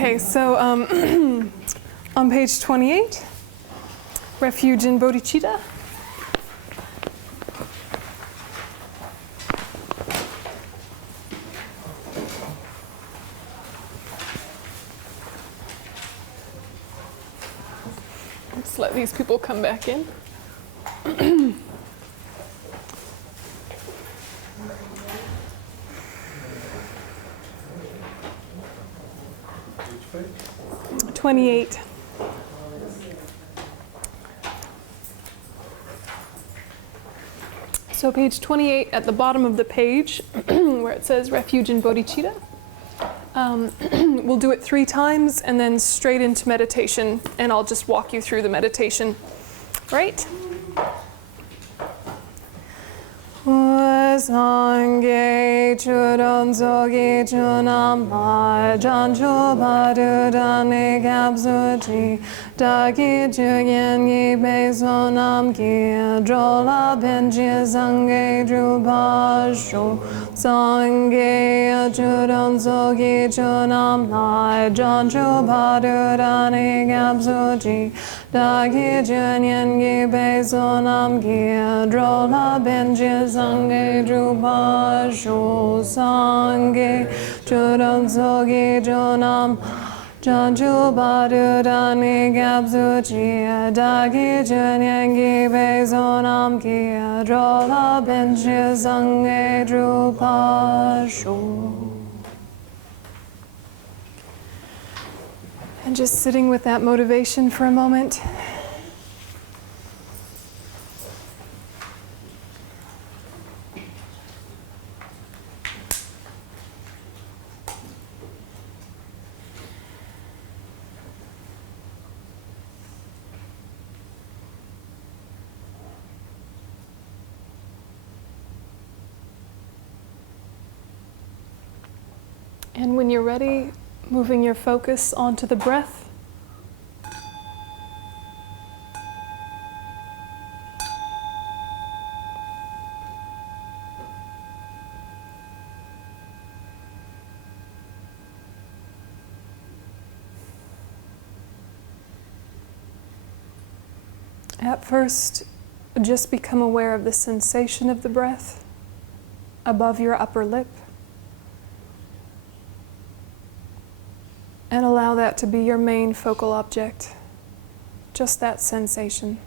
Okay, so on page 28, refuge in bodhicitta. Let's let these people come back in. Which page? 28. So page 28 at the bottom of the page, where it says refuge in bodhicitta. We'll do it 3 times and then straight into meditation, and I'll just walk you through the meditation. Right? Sangye chudon sogi chunam ma jancho padu dane kapsuchi dagi chugyen yi peisonam ki drola benji sangye drupa shu sangye chudon sogi chunam ma jancho padu dane kapsuchi dagi chugyen yi peisonam ki drola benji sangye drupa shu sangye chudon sogi chunam janchu padu dani kapsuchi dagi chunyangi peisonam ki drola benchi sangye drupa shu. And just sitting with that motivation for a moment. And when you're ready, moving your focus onto the breath. At first, just become aware of the sensation of the breath above your upper lip. And allow that to be your main focal object, just that sensation.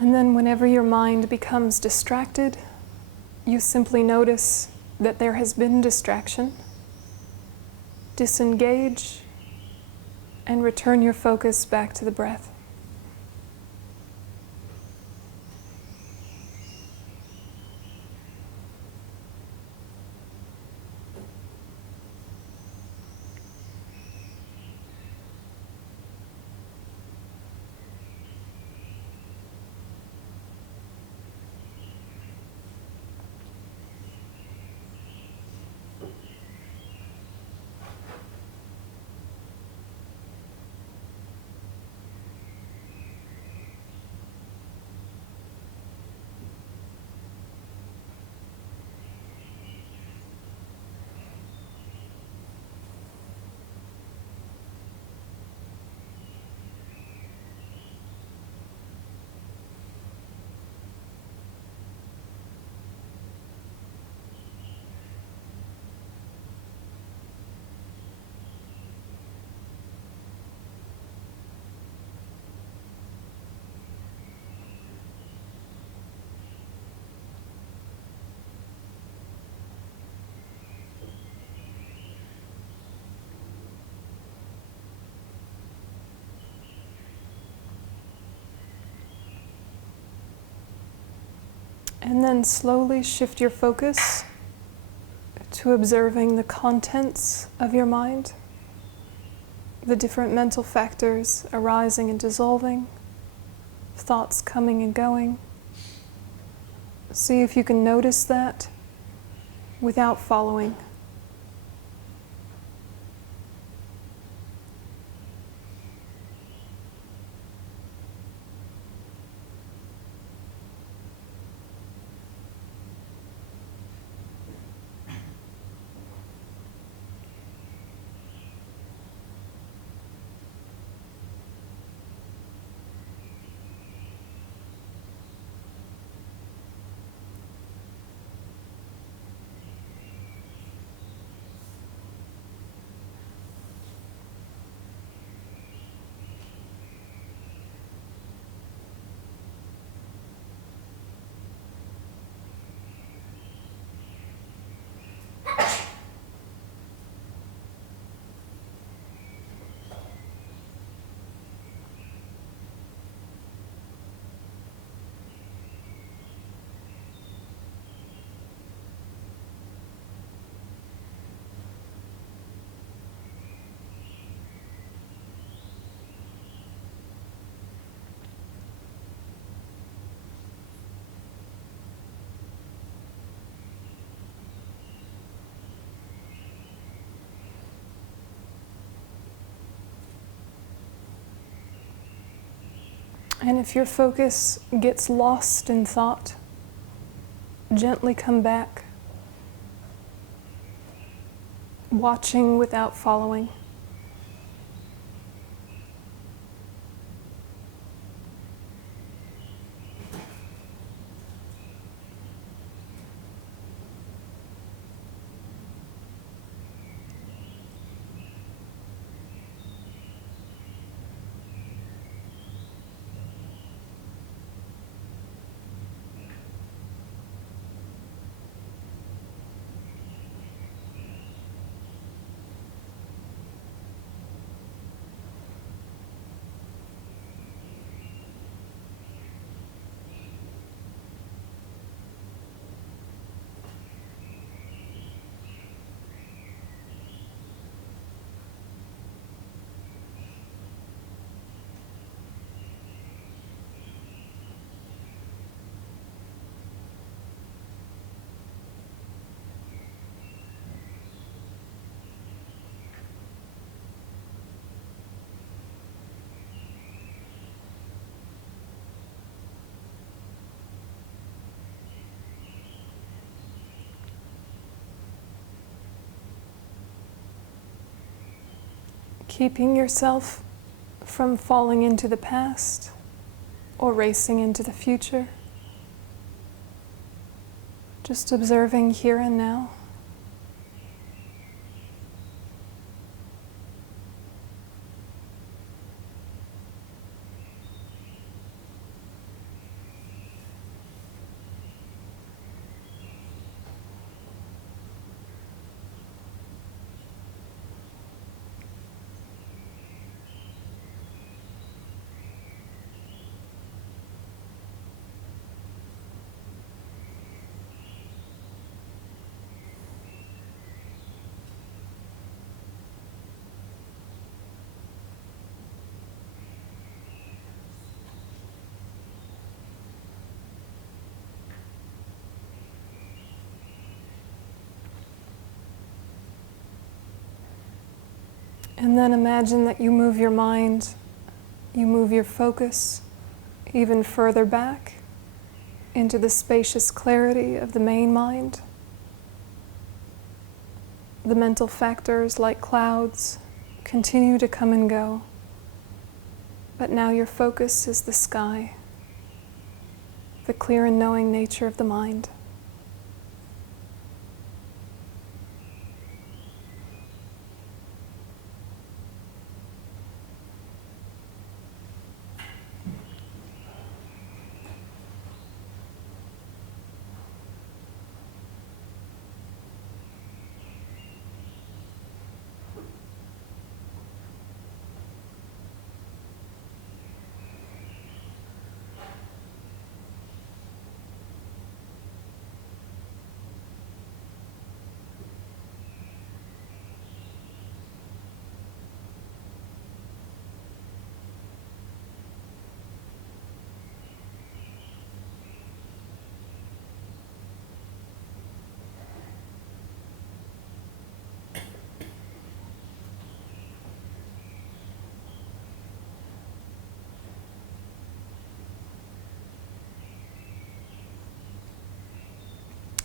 And then whenever your mind becomes distracted, you simply notice that there has been distraction. Disengage and return your focus back to the breath. And then slowly shift your focus to observing the contents of your mind, the different mental factors arising and dissolving, thoughts coming and going. See if you can notice that without following. And if your focus gets lost in thought, gently come back, watching without following. Keeping yourself from falling into the past or racing into the future. Just observing here and now. And then imagine that you move your mind, you move your focus even further back into the spacious clarity of the main mind. The mental factors, like clouds, continue to come and go, but now your focus is the sky, the clear and knowing nature of the mind.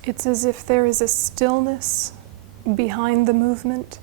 It's as if there is a stillness behind the movement.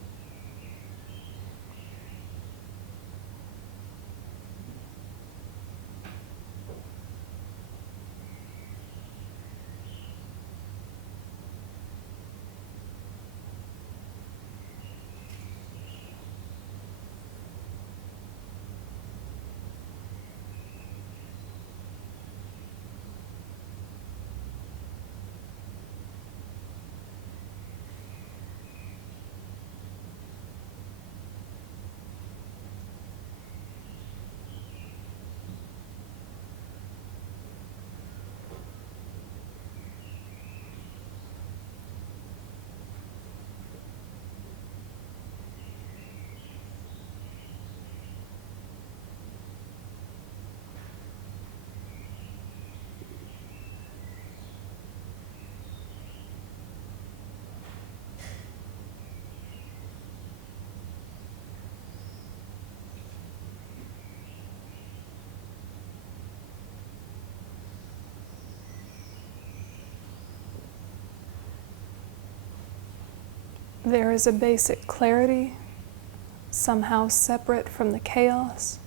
There is a basic clarity, somehow separate from the chaos.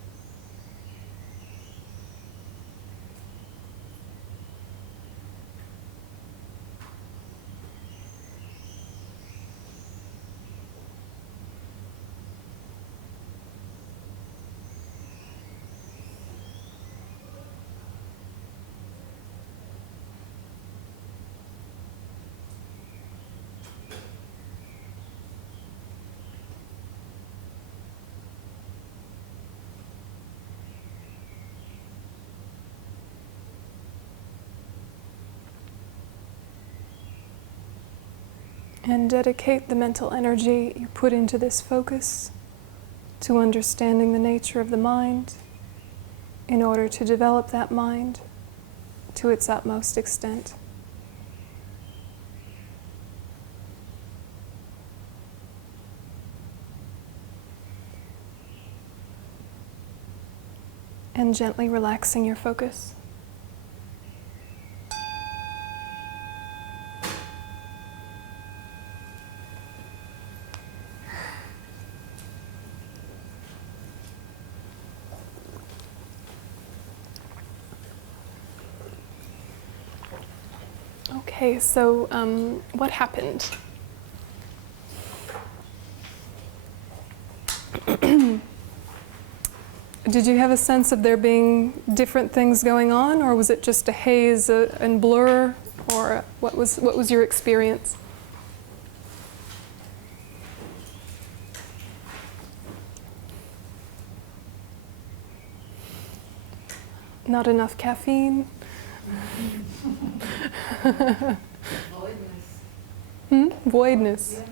And dedicate the mental energy you put into this focus to understanding the nature of the mind in order to develop that mind to its utmost extent. And gently relaxing your focus. Okay, so what happened? Did you have a sense of there being different things going on, or was it just a haze and blur, or what was your experience? Not enough caffeine? Voidness. Voidness. Yeah.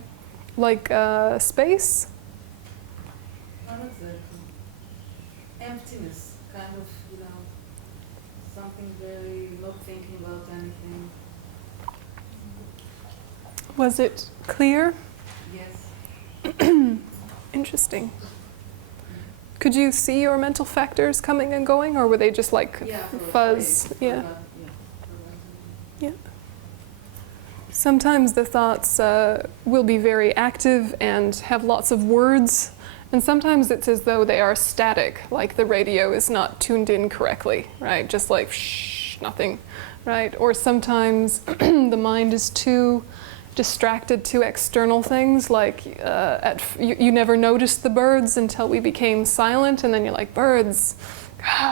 Like space? Not exactly. Emptiness, kind of, something very, not thinking about anything. Was it clear? Yes. Interesting. Could you see your mental factors coming and going, or were they just like fuzz? Yeah. Yeah. Sometimes the thoughts will be very active and have lots of words, and sometimes it's as though they are static, like the radio is not tuned in correctly, right? Just like shh, nothing, right? Or sometimes the mind is too distracted to external things, like you never noticed the birds until we became silent, and then you're like, birds,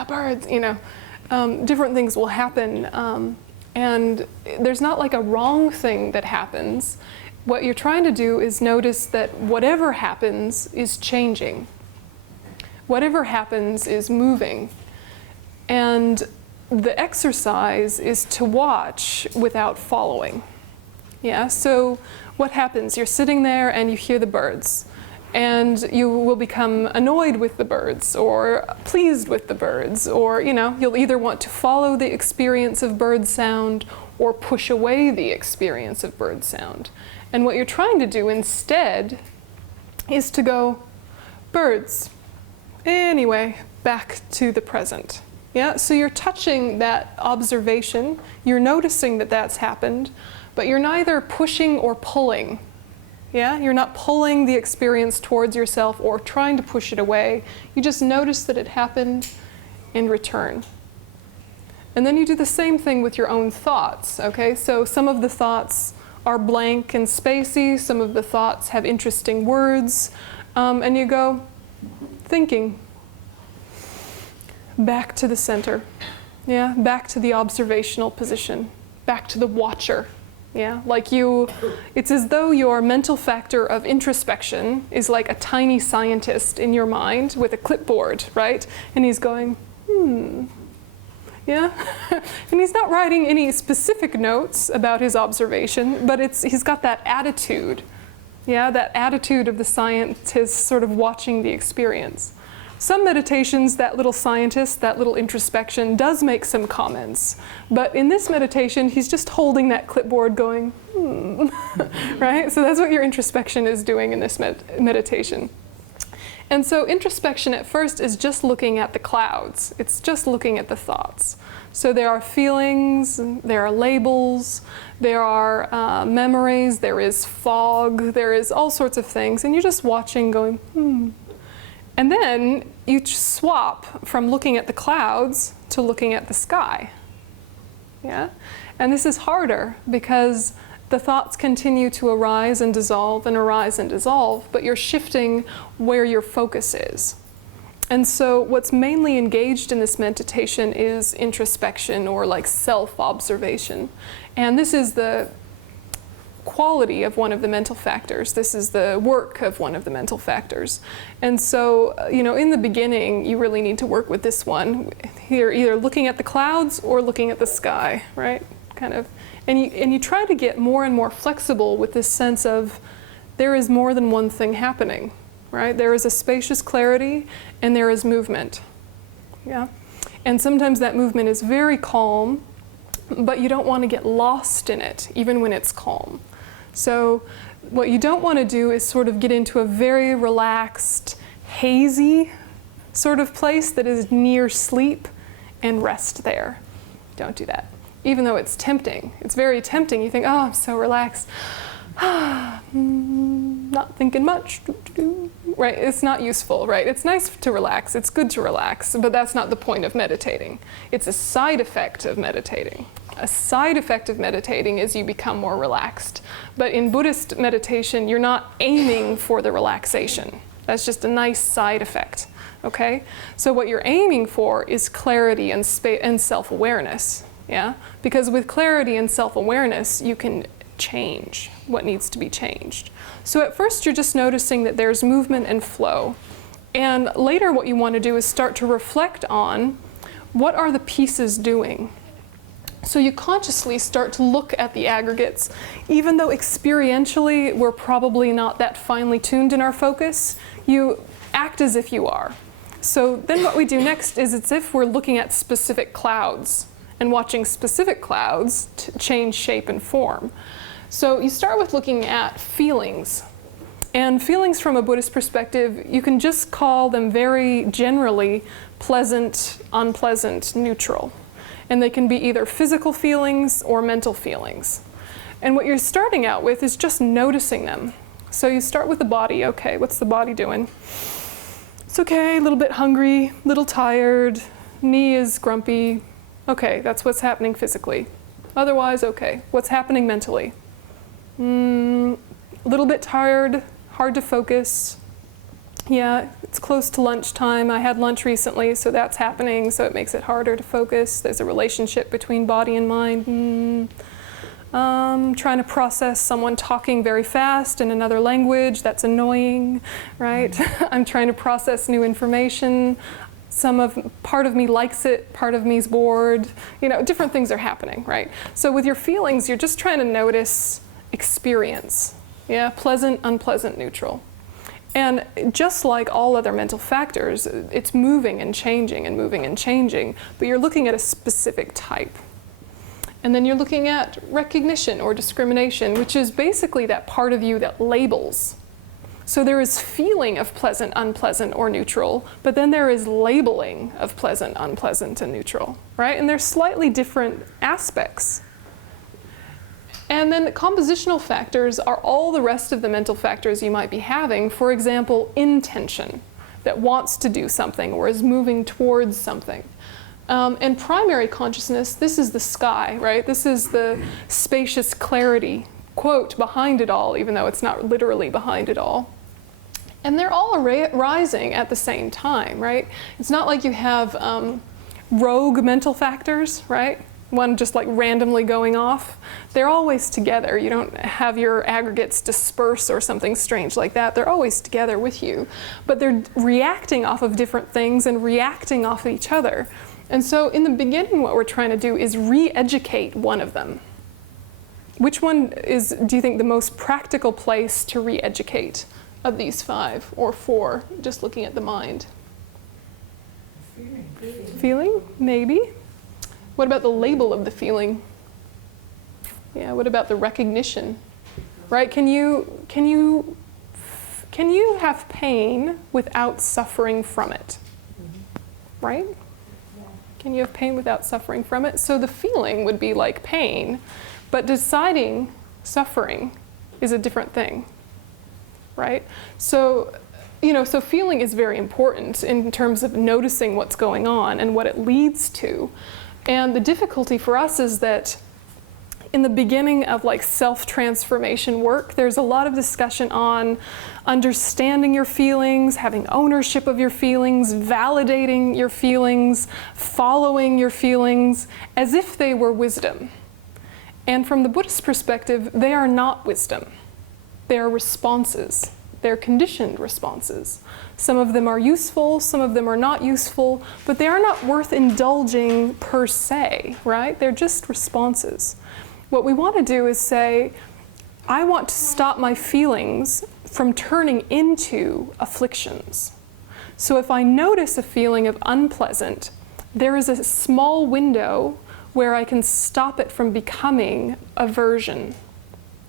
birds, different things will happen. And there's not like a wrong thing that happens. What you're trying to do is notice that whatever happens is changing. Whatever happens is moving. And the exercise is to watch without following. Yeah, so what happens? You're sitting there and you hear the birds, and you will become annoyed with the birds or pleased with the birds, or you'll either want to follow the experience of bird sound or push away the experience of bird sound. And what you're trying to do instead is to go, birds, anyway, back to the present. Yeah, so you're touching that observation, you're noticing that that's happened, but you're neither pushing or pulling. Yeah, you're not pulling the experience towards yourself or trying to push it away. You just notice that it happened and return. And then you do the same thing with your own thoughts, okay? So some of the thoughts are blank and spacey, some of the thoughts have interesting words, and you go, thinking, back to the center, yeah? Back to the observational position, back to the watcher. Yeah, like it's as though your mental factor of introspection is like a tiny scientist in your mind with a clipboard, right? And he's going, yeah? And he's not writing any specific notes about his observation, but he's got that attitude, yeah? That attitude of the scientist sort of watching the experience. Some meditations, that little scientist, that little introspection does make some comments. But in this meditation, he's just holding that clipboard going, right? So that's what your introspection is doing in this meditation. And so introspection at first is just looking at the clouds. It's just looking at the thoughts. So there are feelings, there are labels, there are memories, there is fog, there is all sorts of things. And you're just watching going, And then you swap from looking at the clouds to looking at the sky. Yeah? And this is harder because the thoughts continue to arise and dissolve and arise and dissolve, but you're shifting where your focus is. And so what's mainly engaged in this meditation is introspection or like self-observation. And this is the quality of one of the mental factors. This is the work of one of the mental factors. And so, in the beginning, you really need to work with this one. You're either looking at the clouds or looking at the sky, right? Kind of. And you try to get more and more flexible with this sense of there is more than one thing happening, right? There is a spacious clarity and there is movement, yeah? And sometimes that movement is very calm, but you don't want to get lost in it, even when it's calm. So what you don't want to do is sort of get into a very relaxed, hazy sort of place that is near sleep and rest there. Don't do that. Even though it's tempting. It's very tempting. You think, oh, I'm so relaxed. Not thinking much. Right? It's not useful, right? It's nice to relax. It's good to relax, but that's not the point of meditating. It's a side effect of meditating. A side effect of meditating is you become more relaxed. But in Buddhist meditation, you're not aiming for the relaxation. That's just a nice side effect, okay? So what you're aiming for is clarity and self-awareness, yeah? Because with clarity and self-awareness, you can change what needs to be changed. So at first, you're just noticing that there's movement and flow. And later, what you want to do is start to reflect on what are the pieces doing. So you consciously start to look at the aggregates. Even though experientially we're probably not that finely tuned in our focus, you act as if you are. So then what we do next is it's if we're looking at specific clouds and watching specific clouds change shape and form. So you start with looking at feelings. And feelings from a Buddhist perspective, you can just call them very generally pleasant, unpleasant, neutral. And they can be either physical feelings or mental feelings. And what you're starting out with is just noticing them. So you start with the body. Okay, what's the body doing? It's okay, a little bit hungry, a little tired, knee is grumpy. Okay, that's what's happening physically. Otherwise, okay. What's happening mentally? A little bit tired, hard to focus. Yeah, it's close to lunchtime. I had lunch recently, so that's happening, so it makes it harder to focus. There's a relationship between body and mind. Trying to process someone talking very fast in another language. That's annoying, right? I'm trying to process new information. Part of me likes it, part of me's bored. Different things are happening, right? So with your feelings, you're just trying to notice experience. Yeah, pleasant, unpleasant, neutral. And just like all other mental factors, it's moving and changing and moving and changing, but you're looking at a specific type. And then you're looking at recognition or discrimination, which is basically that part of you that labels. So there is feeling of pleasant, unpleasant, or neutral, but then there is labeling of pleasant, unpleasant, and neutral, right? And they're slightly different aspects. And then compositional factors are all the rest of the mental factors you might be having. For example, intention, that wants to do something or is moving towards something. And primary consciousness, this is the sky, right? This is the spacious clarity, quote, behind it all, even though it's not literally behind it all. And they're all rising at the same time, right? It's not like you have rogue mental factors, right? One just like randomly going off. They're always together. You don't have your aggregates disperse or something strange like that. They're always together with you. But they're reacting off of different things and reacting off of each other. And so in the beginning, what we're trying to do is re-educate one of them. Which one is, do you think, the most practical place to re-educate of these 5 or 4, just looking at the mind? Feeling, maybe. What about the label of the feeling? Yeah, what about the recognition? Right? Can you have pain without suffering from it? Right? Can you have pain without suffering from it? So the feeling would be like pain, but deciding suffering is a different thing. Right? So, so feeling is very important in terms of noticing what's going on and what it leads to. And the difficulty for us is that in the beginning of like self-transformation work, there's a lot of discussion on understanding your feelings, having ownership of your feelings, validating your feelings, following your feelings, as if they were wisdom. And from the Buddhist perspective, they are not wisdom. They are responses. They're conditioned responses. Some of them are useful, some of them are not useful, but they are not worth indulging per se, right? They're just responses. What we want to do is say, I want to stop my feelings from turning into afflictions. So if I notice a feeling of unpleasant, there is a small window where I can stop it from becoming aversion,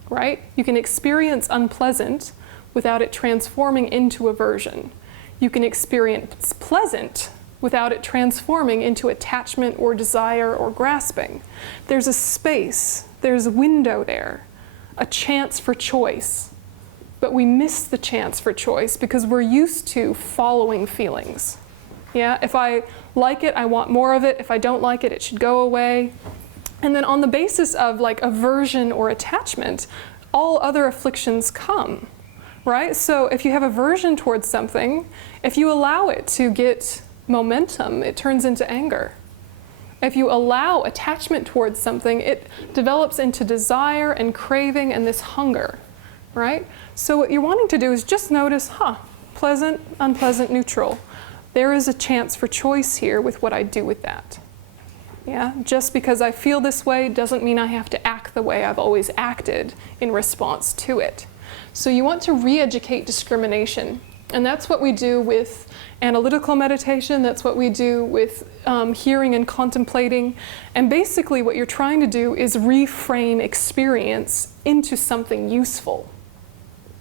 right? You can experience unpleasant without it transforming into aversion. You can experience pleasant without it transforming into attachment or desire or grasping. There's a space, there's a window there, a chance for choice. But we miss the chance for choice because we're used to following feelings. Yeah, if I like it, I want more of it. If I don't like it, it should go away. And then on the basis of like aversion or attachment, all other afflictions come. Right? So if you have aversion towards something, if you allow it to get momentum, it turns into anger. If you allow attachment towards something, it develops into desire and craving and this hunger. Right? So what you're wanting to do is just notice, pleasant, unpleasant, neutral. There is a chance for choice here with what I do with that. Yeah? Just because I feel this way doesn't mean I have to act the way I've always acted in response to it. So you want to re-educate discrimination. And that's what we do with analytical meditation. That's what we do with hearing and contemplating. And basically what you're trying to do is reframe experience into something useful.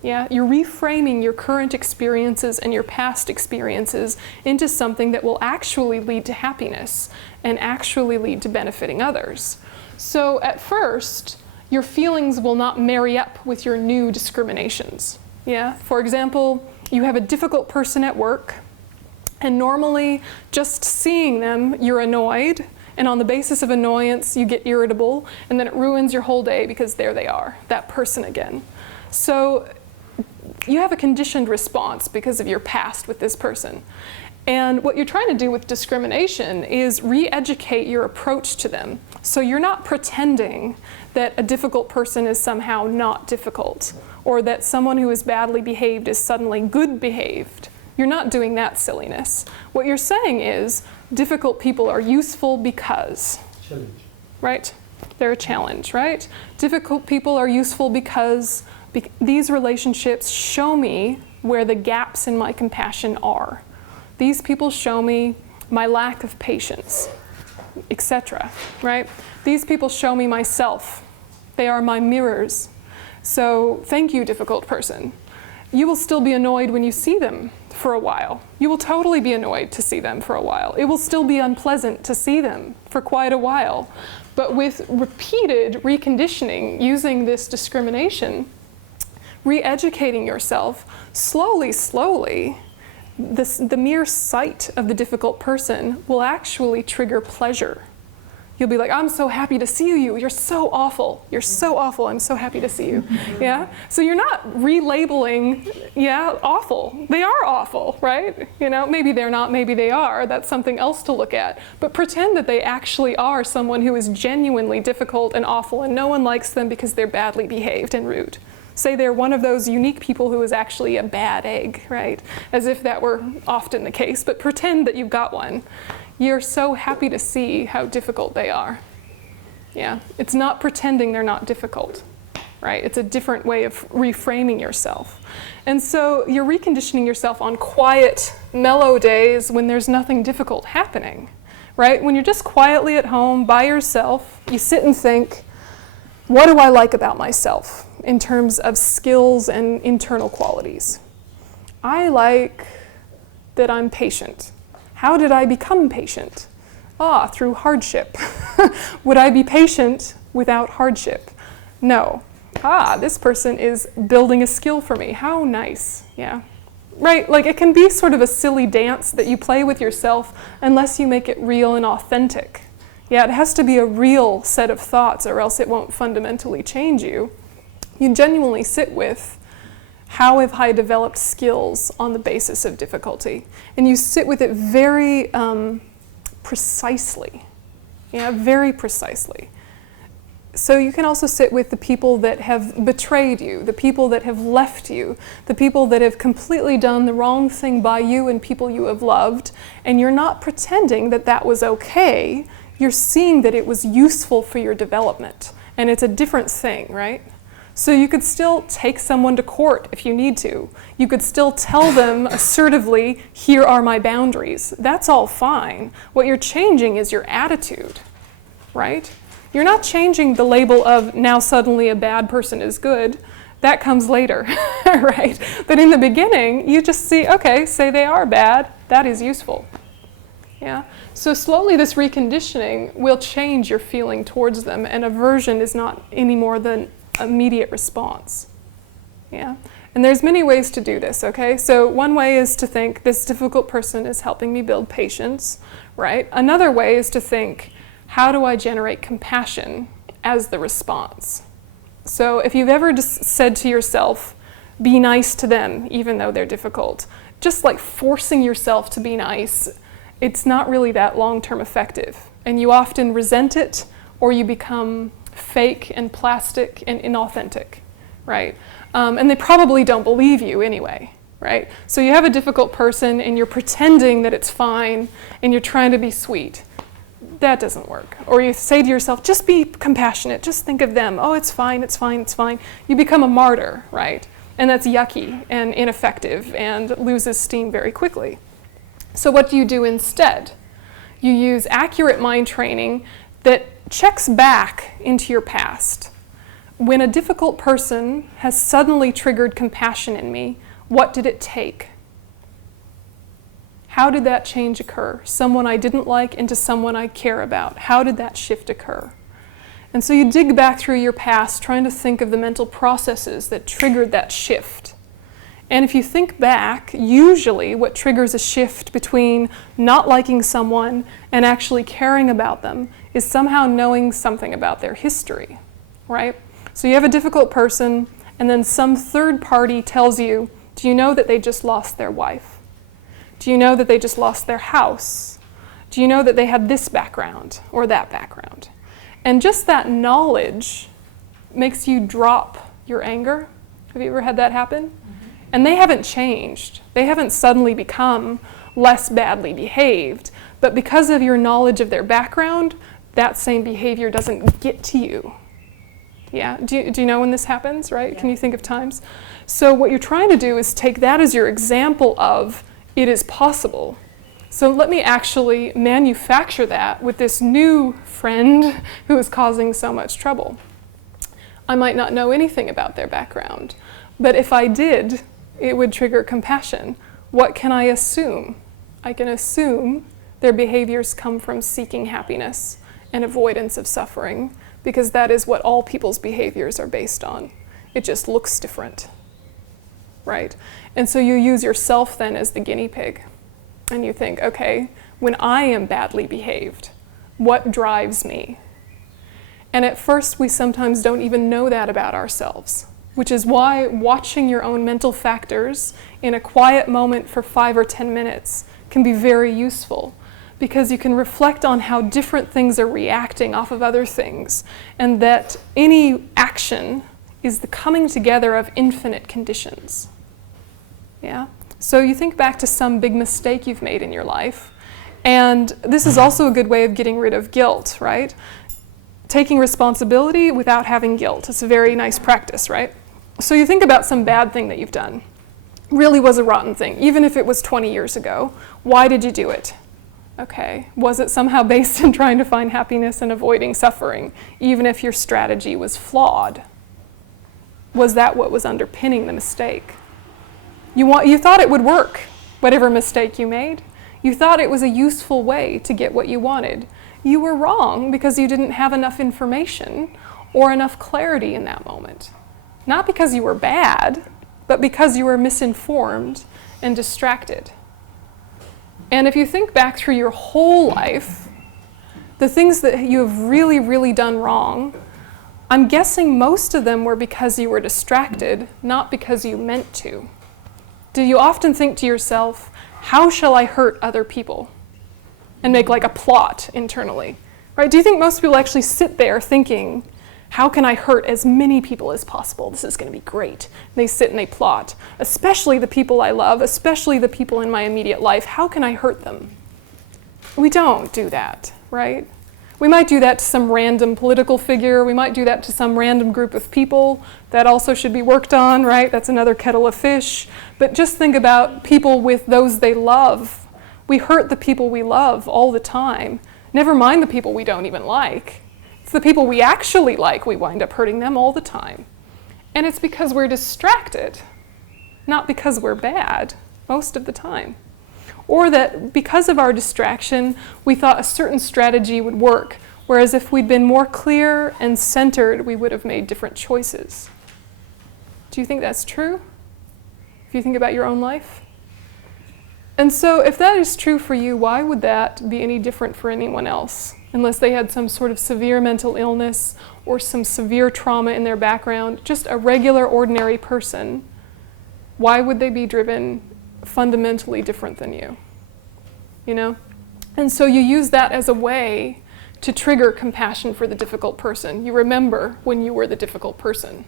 Yeah? You're reframing your current experiences and your past experiences into something that will actually lead to happiness and actually lead to benefiting others. So at first, your feelings will not marry up with your new discriminations. Yeah? For example, you have a difficult person at work, and normally just seeing them, you're annoyed, and on the basis of annoyance, you get irritable, and then it ruins your whole day because there they are, that person again. So you have a conditioned response because of your past with this person. And what you're trying to do with discrimination is re-educate your approach to them. So you're not pretending that a difficult person is somehow not difficult, or that someone who is badly behaved is suddenly good behaved. You're not doing that silliness. What you're saying is difficult people are useful because. Challenge. Right? They're a challenge, right? Difficult people are useful because these relationships show me where the gaps in my compassion are. These people show me my lack of patience, etc., right? These people show me myself. They are my mirrors. So thank you, difficult person. You will still be annoyed when you see them for a while. You will totally be annoyed to see them for a while. It will still be unpleasant to see them for quite a while. But with repeated reconditioning, using this discrimination, re-educating yourself, slowly, the mere sight of the difficult person will actually trigger pleasure. You'll be like, I'm so happy to see you. You're so awful. You're so awful. I'm so happy to see you. Yeah? So you're not relabeling, awful. They are awful, right? Maybe they're not, maybe they are. That's something else to look at. But pretend that they actually are someone who is genuinely difficult and awful, and no one likes them because they're badly behaved and rude. Say they're one of those unique people who is actually a bad egg, right? As if that were often the case, but pretend that you've got one. You're so happy to see how difficult they are. Yeah, it's not pretending they're not difficult, right? It's a different way of reframing yourself. And so you're reconditioning yourself on quiet, mellow days when there's nothing difficult happening, right? When you're just quietly at home by yourself, you sit and think, what do I like about myself in terms of skills and internal qualities? I like that I'm patient. How did I become patient? Through hardship. Would I be patient without hardship? No. This person is building a skill for me. How nice. Yeah. Right? Like, it can be sort of a silly dance that you play with yourself unless you make it real and authentic. Yeah, it has to be a real set of thoughts or else it won't fundamentally change you. You genuinely sit with, how have I developed skills on the basis of difficulty? And you sit with it very precisely. Yeah, very precisely. So you can also sit with the people that have betrayed you, the people that have left you, the people that have completely done the wrong thing by you and people you have loved, and you're not pretending that that was okay. You're seeing that it was useful for your development, and it's a different thing, right? So you could still take someone to court if you need to. You could still tell them assertively, here are my boundaries. That's all fine. What you're changing is your attitude, right? You're not changing the label of now suddenly a bad person is good. That comes later, right? But in the beginning, you just see, okay, say they are bad. That is useful. Yeah. So slowly this reconditioning will change your feeling towards them, and aversion is not any more than immediate response. Yeah. And there's many ways to do this, okay? So one way is to think this difficult person is helping me build patience, right? Another way is to think, how do I generate compassion as the response? So if you've ever just said to yourself, be nice to them even though they're difficult, just like forcing yourself to be nice, it's not really that long-term effective. And you often resent it, or you become fake and plastic and inauthentic, right? And they probably don't believe you anyway, right? So you have a difficult person and you're pretending that it's fine and you're trying to be sweet. That doesn't work. Or you say to yourself, just be compassionate, just think of them. Oh, it's fine, it's fine, it's fine. You become a martyr, right? And that's yucky and ineffective and loses steam very quickly. So what do you do instead? You use accurate mind training that checks back into your past. When a difficult person has suddenly triggered compassion in me, what did it take? How did that change occur? Someone I didn't like into someone I care about. How did that shift occur? And so you dig back through your past, trying to think of the mental processes that triggered that shift. And if you think back, usually what triggers a shift between not liking someone and actually caring about them is somehow knowing something about their history, right? So you have a difficult person, and then some third party tells you, do you know that they just lost their wife? Do you know that they just lost their house? Do you know that they had this background or that background? And just that knowledge makes you drop your anger. Have you ever had that happen? And they haven't changed. They haven't suddenly become less badly behaved, but because of your knowledge of their background, that same behavior doesn't get to you. Yeah, do you know when this happens, right? Yeah. Can you think of times? So what you're trying to do is take that as your example of it is possible. So let me actually manufacture that with this new friend who is causing so much trouble. I might not know anything about their background, but if I did, it would trigger compassion. What can I assume? I can assume their behaviors come from seeking happiness and avoidance of suffering, because that is what all people's behaviors are based on. It just looks different, right? And so you use yourself then as the guinea pig, and you think, okay, when I am badly behaved, what drives me? And at first we sometimes don't even know that about ourselves, which is why watching your own mental factors in a quiet moment for 5 or 10 minutes can be very useful, because you can reflect on how different things are reacting off of other things, and that any action is the coming together of infinite conditions. Yeah? So you think back to some big mistake you've made in your life, and this is also a good way of getting rid of guilt, right? Taking responsibility without having guilt. It's a very nice practice, right? So you think about some bad thing that you've done. Really was a rotten thing, even if it was 20 years ago. Why did you do it? Okay, was it somehow based in trying to find happiness and avoiding suffering, even if your strategy was flawed? Was that what was underpinning the mistake? You thought it would work, whatever mistake you made. You thought it was a useful way to get what you wanted. You were wrong because you didn't have enough information or enough clarity in that moment. Not because you were bad, but because you were misinformed and distracted. And if you think back through your whole life, the things that you have really, really done wrong, I'm guessing most of them were because you were distracted, not because you meant to. Do you often think to yourself, how shall I hurt other people? And make like a plot internally, right? Do you think most people actually sit there thinking, how can I hurt as many people as possible? This is going to be great. And they sit and they plot, especially the people I love, especially the people in my immediate life. How can I hurt them? We don't do that, right? We might do that to some random political figure. We might do that to some random group of people. That also should be worked on, right? That's another kettle of fish. But just think about people with those they love. We hurt the people we love all the time. Never mind the people we don't even like. It's the people we actually like, we wind up hurting them all the time. And it's because we're distracted, not because we're bad, most of the time. Or that because of our distraction, we thought a certain strategy would work, whereas if we'd been more clear and centered, we would have made different choices. Do you think that's true? If you think about your own life? And so if that is true for you, why would that be any different for anyone else? Unless they had some sort of severe mental illness or some severe trauma in their background, just a regular, ordinary person, why would they be driven fundamentally different than you? You know? And so you use that as a way to trigger compassion for the difficult person. You remember when you were the difficult person,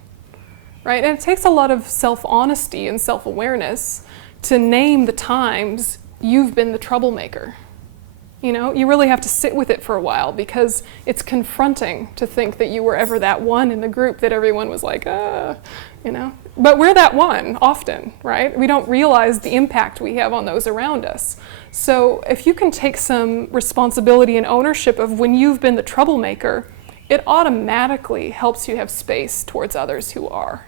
right? And it takes a lot of self-honesty and self-awareness to name the times you've been the troublemaker. You know, you really have to sit with it for a while, because it's confronting to think that you were ever that one in the group that everyone was like, you know. But we're that one often, right? We don't realize the impact we have on those around us. So if you can take some responsibility and ownership of when you've been the troublemaker, it automatically helps you have space towards others who are.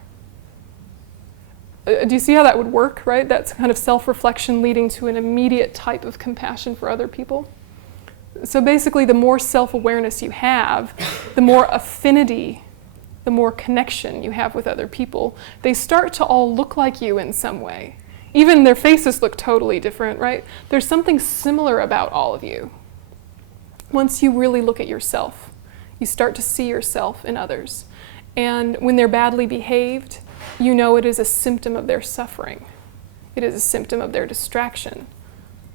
Do you see how that would work, right? That's kind of self-reflection leading to an immediate type of compassion for other people. So basically, the more self-awareness you have, the more affinity, the more connection you have with other people. They start to all look like you in some way. Even their faces look totally different, right? There's something similar about all of you. Once you really look at yourself, you start to see yourself in others. And when they're badly behaved, you know it is a symptom of their suffering. It is a symptom of their distraction.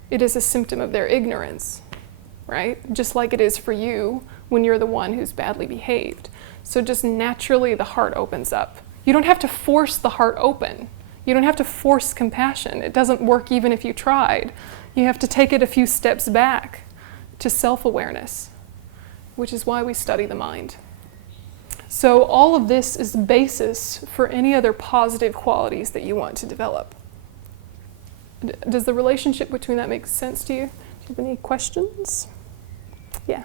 It is a symptom of their ignorance, right? Just like it is for you when you're the one who's badly behaved. So just naturally the heart opens up. You don't have to force the heart open. You don't have to force compassion. It doesn't work even if you tried. You have to take it a few steps back to self-awareness, which is why we study the mind. So all of this is the basis for any other positive qualities that you want to develop. Does the relationship between that make sense to you? Do you have any questions? Yeah.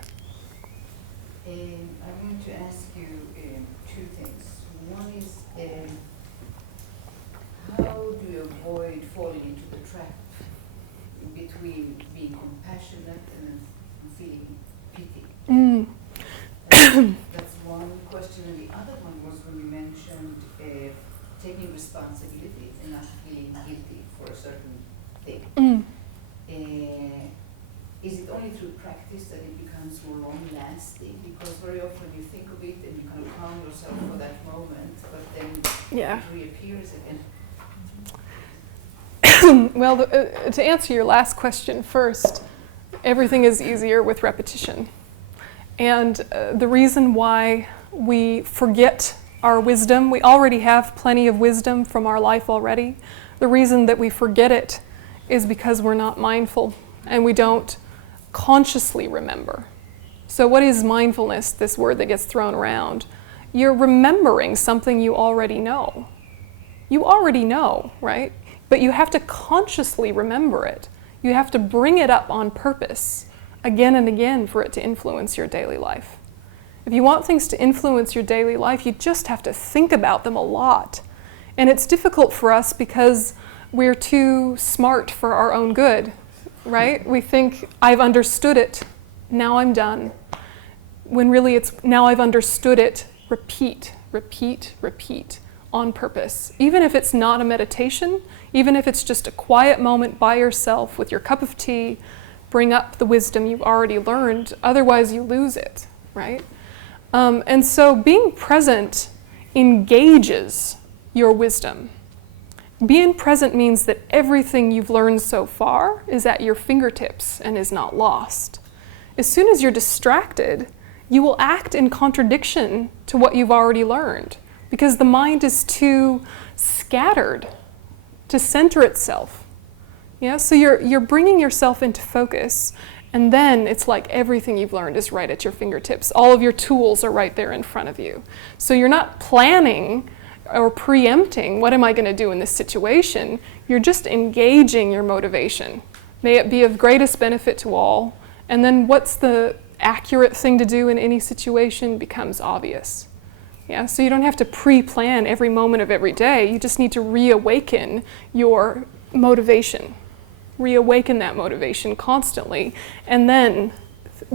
I'm going to ask you two things. One is, how do you avoid falling into the trap between being compassionate and feeling pity. That's one question, and the other one was when you mentioned taking responsibility and not feeling guilty for a certain thing. Is it only through practice that it becomes more long-lasting? Because very often you think of it and you kind of calm yourself for that moment, but then it reappears again. Well, to answer your last question first, everything is easier with repetition. And the reason why we forget our wisdom, we already have plenty of wisdom from our life already. The reason that we forget it is because we're not mindful and we don't consciously remember. So what is mindfulness, this word that gets thrown around? You're remembering something you already know. You already know, right? But you have to consciously remember it. You have to bring it up on purpose again and again for it to influence your daily life. If you want things to influence your daily life, you just have to think about them a lot. And it's difficult for us because we're too smart for our own good, right? We think, I've understood it, now I'm done. When really it's, now I've understood it, repeat, repeat, repeat on purpose. Even if it's not a meditation, even if it's just a quiet moment by yourself with your cup of tea, bring up the wisdom you've already learned, otherwise you lose it, right? And so being present engages your wisdom. Being present means that everything you've learned so far is at your fingertips and is not lost. As soon as you're distracted, you will act in contradiction to what you've already learned because the mind is too scattered to center itself. Yeah, so you're bringing yourself into focus, and then it's like everything you've learned is right at your fingertips. All of your tools are right there in front of you. So you're not planning or preempting, what am I going to do in this situation? You're just engaging your motivation. May it be of greatest benefit to all. And then what's the accurate thing to do in any situation becomes obvious. Yeah, so you don't have to pre-plan every moment of every day. You just need to reawaken your motivation. Reawaken that motivation constantly, and then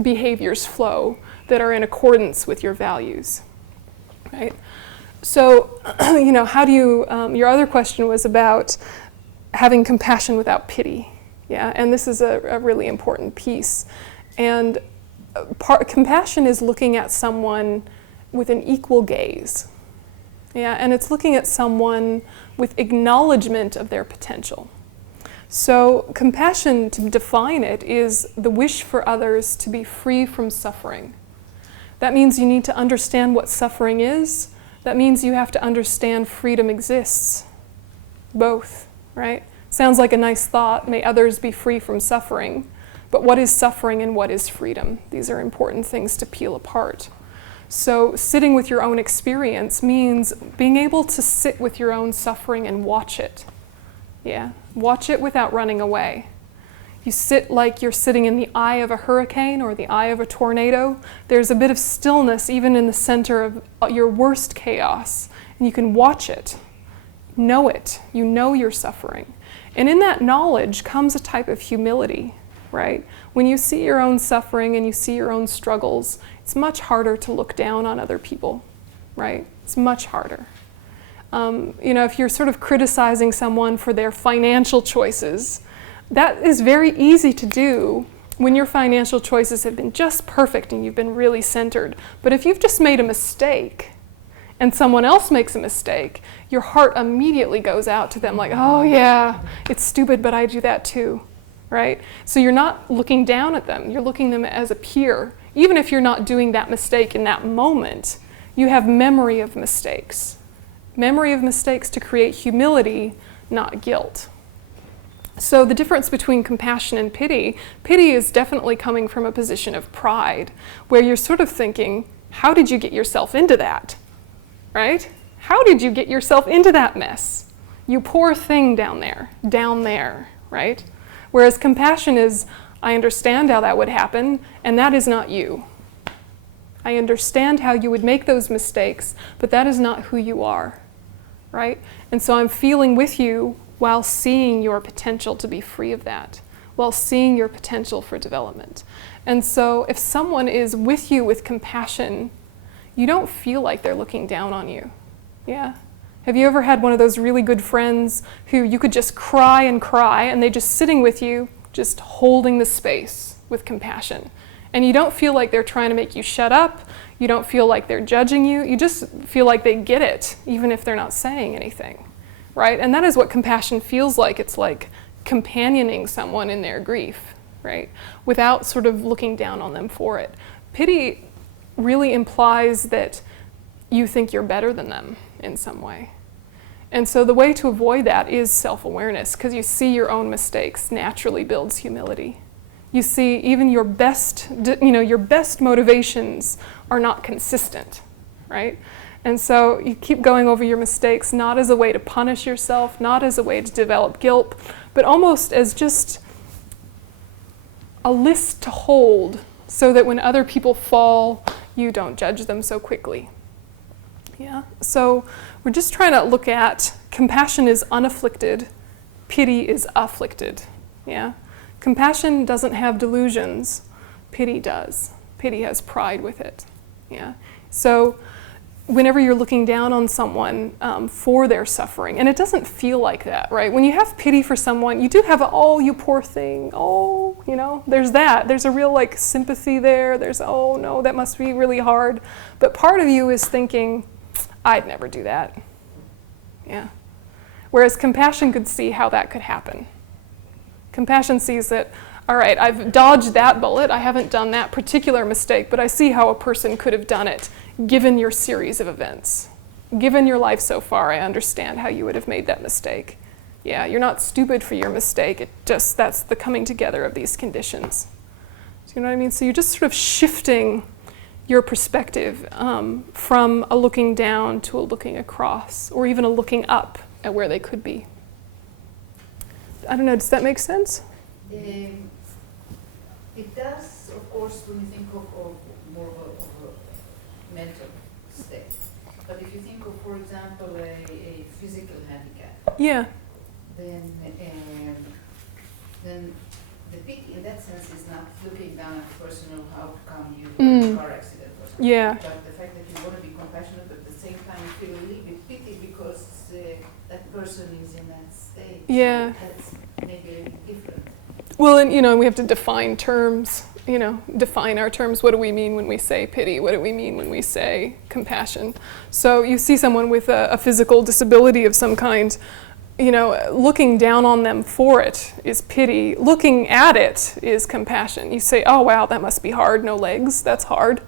behaviors flow that are in accordance with your values, right? So, how do you, your other question was about having compassion without pity, yeah? And this is a really important piece. And compassion is looking at someone with an equal gaze, yeah? And it's looking at someone with acknowledgement of their potential. So compassion, to define it, is the wish for others to be free from suffering. That means you need to understand what suffering is. That means you have to understand freedom exists. Both, right? Sounds like a nice thought, may others be free from suffering. But what is suffering and what is freedom? These are important things to peel apart. So sitting with your own experience means being able to sit with your own suffering and watch it. Yeah, watch it without running away. You sit like you're sitting in the eye of a hurricane or the eye of a tornado. There's a bit of stillness even in the center of your worst chaos, and you can watch it, know it. You know you're suffering. And in that knowledge comes a type of humility, right? When you see your own suffering and you see your own struggles, it's much harder to look down on other people, right? It's much harder. If you're sort of criticizing someone for their financial choices, that is very easy to do when your financial choices have been just perfect and you've been really centered. But if you've just made a mistake and someone else makes a mistake, your heart immediately goes out to them like, oh yeah, it's stupid, but I do that too, right? So you're not looking down at them, you're looking at them as a peer. Even if you're not doing that mistake in that moment, you have memory of mistakes. Memory of mistakes to create humility, not guilt. So the difference between compassion and pity is definitely coming from a position of pride, where you're sort of thinking, how did you get yourself into that, right? How did you get yourself into that mess? You poor thing down there, right? Whereas compassion is, I understand how that would happen, and that is not you. I understand how you would make those mistakes, but that is not who you are, right? And so I'm feeling with you while seeing your potential to be free of that, while seeing your potential for development. And so if someone is with you with compassion, you don't feel like they're looking down on you. Yeah? Have you ever had one of those really good friends who you could just cry and they just sitting with you, just holding the space with compassion? And you don't feel like they're trying to make you shut up. You don't feel like they're judging you. You just feel like they get it, even if they're not saying anything, right? And that is what compassion feels like. It's like companioning someone in their grief, right? Without sort of looking down on them for it. Pity really implies that you think you're better than them in some way. And so the way to avoid that is self-awareness, because you see your own mistakes naturally builds humility. You see even your best motivations are not consistent, right? And so you keep going over your mistakes, not as a way to punish yourself, not as a way to develop guilt, but almost as just a list to hold so that when other people fall, you don't judge them so quickly. Yeah? So we're just trying to look at compassion is unafflicted, pity is afflicted. Yeah? Compassion doesn't have delusions, pity does. Pity has pride with it. Yeah? So whenever you're looking down on someone for their suffering, and it doesn't feel like that, right? When you have pity for someone, you do have a, oh, you poor thing, oh, there's that. There's a real like sympathy there. There's, oh no, that must be really hard. But part of you is thinking, I'd never do that. Yeah. Whereas compassion could see how that could happen. Compassion sees that, all right, I've dodged that bullet, I haven't done that particular mistake, but I see how a person could have done it given your series of events. Given your life so far, I understand how you would have made that mistake. Yeah, you're not stupid for your mistake, that's the coming together of these conditions. Do you know what I mean? So you're just sort of shifting your perspective from a looking down to a looking across, or even a looking up at where they could be. I don't know, does that make sense? It does, of course, when you think of more of a mental state. But if you think of, for example, a physical handicap, yeah, then the pity in that sense is not looking down at the person of how come you got a car accident or something. Yeah. But the fact that you want to be compassionate, but at the same time you feel a little bit pity because that person is in that state. Yeah. So that's maybe a little different. Well, and we have to define terms, define our terms. What do we mean when we say pity? What do we mean when we say compassion? So you see someone with a physical disability of some kind, looking down on them for it is pity. Looking at it is compassion. You say, oh, wow, that must be hard. No legs, that's hard.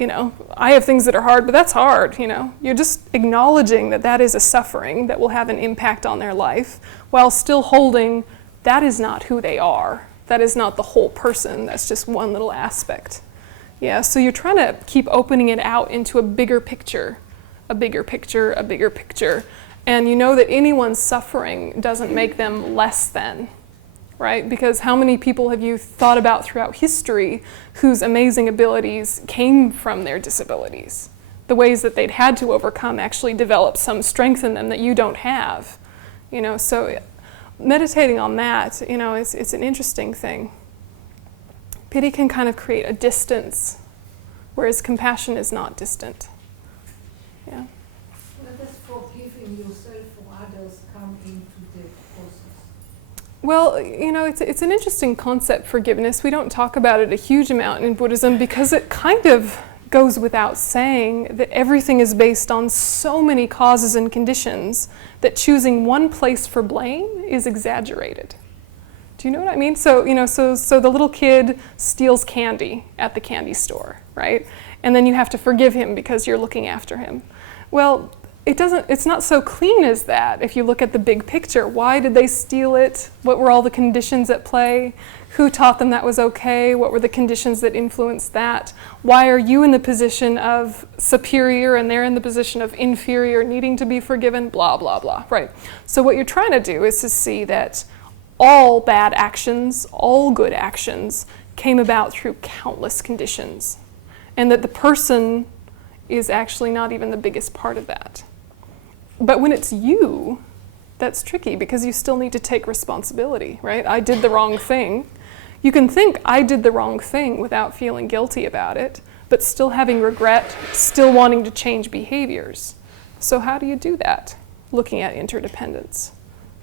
I have things that are hard, but that's hard, You're just acknowledging that that is a suffering that will have an impact on their life while still holding that is not who they are. That is not the whole person. That's just one little aspect. Yeah, so you're trying to keep opening it out into a bigger picture, a bigger picture, a bigger picture. And you know that anyone's suffering doesn't make them less than, right? Because how many people have you thought about throughout history whose amazing abilities came from their disabilities? The ways that they'd had to overcome actually developed some strength in them that you don't have. So meditating on that, it's an interesting thing. Pity can kind of create a distance, whereas compassion is not distant. Yeah. Where does forgiving yourself or others come into the process? Well, it's an interesting concept, forgiveness. We don't talk about it a huge amount in Buddhism because it kind of goes without saying that everything is based on so many causes and conditions that choosing one place for blame is exaggerated. Do you know what I mean? So, so the little kid steals candy at the candy store, right? And then you have to forgive him because you're looking after him. Well, it's not so clean as that if you look at the big picture. Why did they steal it? What were all the conditions at play? Who taught them that was okay? What were the conditions that influenced that? Why are you in the position of superior and they're in the position of inferior, needing to be forgiven? Blah, blah, blah, right? So what you're trying to do is to see that all bad actions, all good actions came about through countless conditions, and that the person is actually not even the biggest part of that. But when it's you, that's tricky because you still need to take responsibility, right? I did the wrong thing. You can think I did the wrong thing without feeling guilty about it, but still having regret, still wanting to change behaviors. So how do you do that? Looking at interdependence,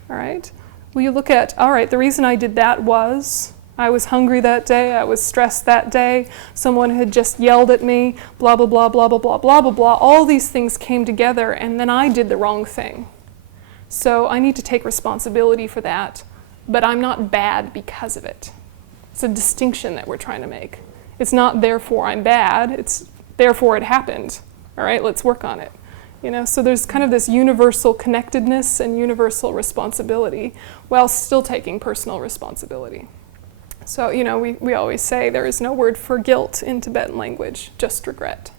all right? Well, you look at, all right, the reason I did that was I was hungry that day, I was stressed that day, someone had just yelled at me, blah, blah, blah, blah, blah, blah, blah, blah, blah. All these things came together, and then I did the wrong thing. So I need to take responsibility for that, but I'm not bad because of it. It's a distinction that we're trying to make. It's not therefore I'm bad, it's therefore it happened. All right, let's work on it. You know, so there's kind of this universal connectedness and universal responsibility while still taking personal responsibility. So, you know, we always say there is no word for guilt in Tibetan language, just regret.